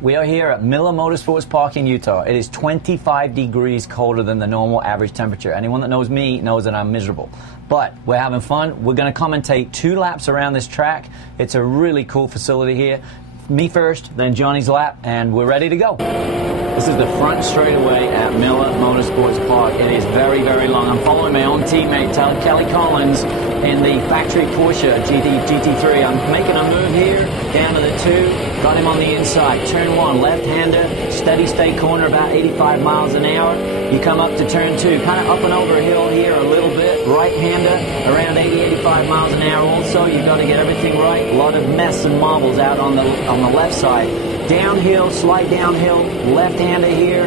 We are here at Miller Motorsports Park in Utah. It is 25 degrees colder than the normal average temperature. Anyone that knows me knows that I'm miserable. But we're having fun. We're going to commentate 2 laps around this track. It's a really cool facility here. Me first, then Johnny's lap, and we're ready to go. This is the front straightaway at Miller Motorsports Park. It is very, very long. I'm following my own teammate, Kelly Collins, in the factory Porsche GT3. I'm making a move here, down to the 2. Got him on the inside. Turn 1, left-hander, steady state corner, about 85 miles an hour. You come up to turn 2, kind of up and over a hill here a little bit. Right-hander, around 80, 85 miles an hour also. You've got to get everything right. A lot of mess and marbles out on the left side. Downhill, slight downhill, left-hander here,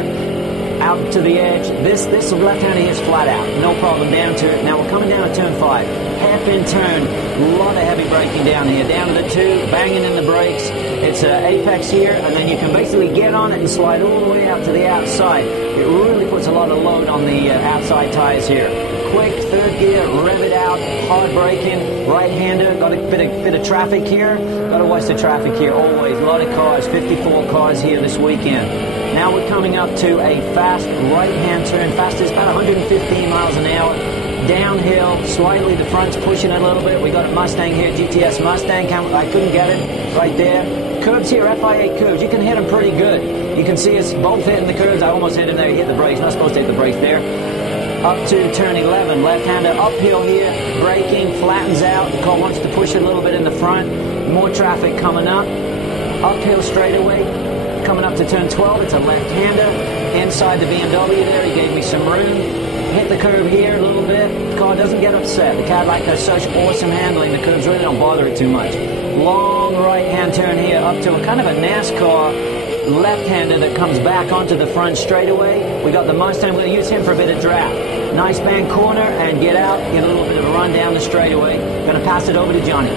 out to the edge. This left-hander here is flat out, no problem, down to it. Now we're coming down to turn 5, hairpin turn, a lot of heavy braking down here, down to the 2, banging in the brakes. It's an apex here, and then you can basically get on it and slide all the way out to the outside. It really puts a lot of load on the outside tires here. Quick, 3rd gear, rev it out, hard braking, right-hander, got a bit of traffic here. Got to watch the traffic here always. A lot of cars, 54 cars here this weekend. Now we're coming up to a fast right-hand turn, fastest about 115 miles an hour. Downhill, slightly, the front's pushing it a little bit. We got a Mustang here, GTS Mustang. I couldn't get it right there. Curbs here, FIA curbs. You can hit them pretty good. You can see us both hitting the curbs. I almost hit him there. He hit the brakes. Not supposed to hit the brakes there. Up to turn 11, left-hander uphill here, braking, flattens out. The car wants to push it a little bit in the front. More traffic coming up. Uphill straightaway, coming up to turn 12. It's a left-hander. Inside the BMW there, he gave me some room. Hit the curb here a little bit. The car doesn't get upset. The Cadillac has such awesome handling. The curbs really don't bother it too much. Long right-hand turn here up to a kind of a NASCAR left-hander that comes back onto the front straightaway. We got the Mustang. We're going to use him for a bit of draft. Nice bang corner and get out. Get a little bit of a run down the straightaway. Going to pass it over to Johnny.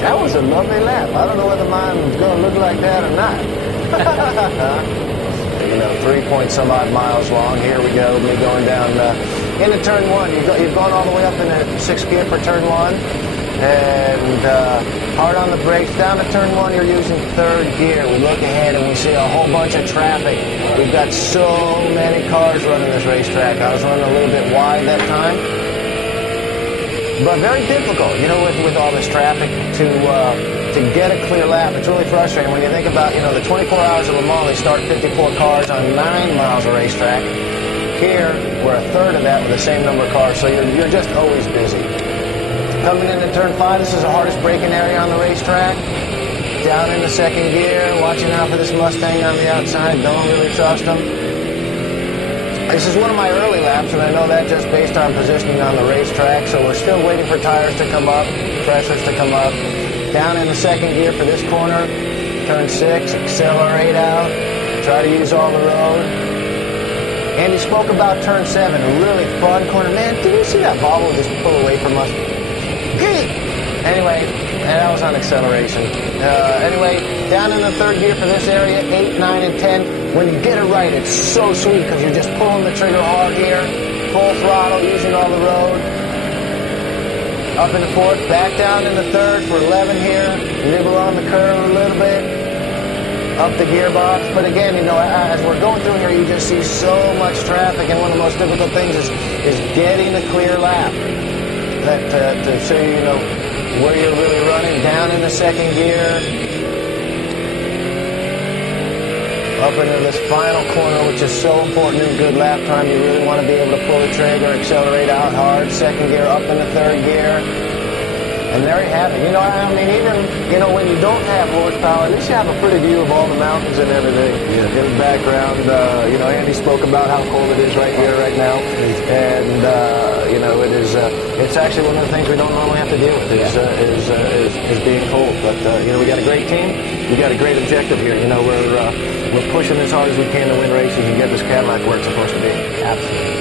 That was a lovely lap. I don't know whether mine's going to look like that or not. 3-point-some-odd miles long. Here we go. We're going down into turn 1. You've gone all the way up in the 6th gear for turn 1. And hard on the brakes. Down to turn 1, you're using 3rd gear. We look ahead and we see a whole bunch of traffic. We've got so many cars running this racetrack. I was running a little bit wide that time. But very difficult, with all this traffic to get a clear lap. It's really frustrating when you think about, the 24 hours of Le Mans, they start 54 cars on 9 miles of racetrack. Here, we're a third of that with the same number of cars, so you're just always busy. Coming into turn 5, this is the hardest braking area on the racetrack. Down in the 2nd gear, watching out for this Mustang on the outside. Don't really trust him. This is one of my early laps, and I know that just based on positioning on the racetrack, so we're still waiting for tires to come up, pressures to come up. Down in the 2nd gear for this corner, turn 6, accelerate out, try to use all the road. And you spoke about turn 7, a really fun corner. Man, did you see that Volvo just pull away from us? Anyway, that was on acceleration. Anyway, down in the 3rd gear for this area, 8, 9, and 10. When you get it right, it's so sweet because you're just pulling the trigger hard here, full throttle, using all the road. Up in the 4th, back down in the 3rd for 11 here. Nibble on the curve a little bit. Up the gearbox. But again, as we're going through here, you just see so much traffic, and one of the most difficult things is getting a clear lap. To show you, where you're really running. Down in the 2nd gear. Up into this final corner, which is so important in good lap time. You really want to be able to pull the trigger, accelerate out hard. 2nd gear, up into 3rd gear. And there you have it. Even, when you don't have horsepower, at least you have a pretty view of all the mountains and everything. Yeah. In the background, Andy spoke about how cold it is right here, right now. And, it's actually one of the things we don't normally have to deal with is being cold. But, we got a great team. We got a great objective here. We're pushing as hard as we can to win races and get this Cadillac where it's supposed to be. Absolutely.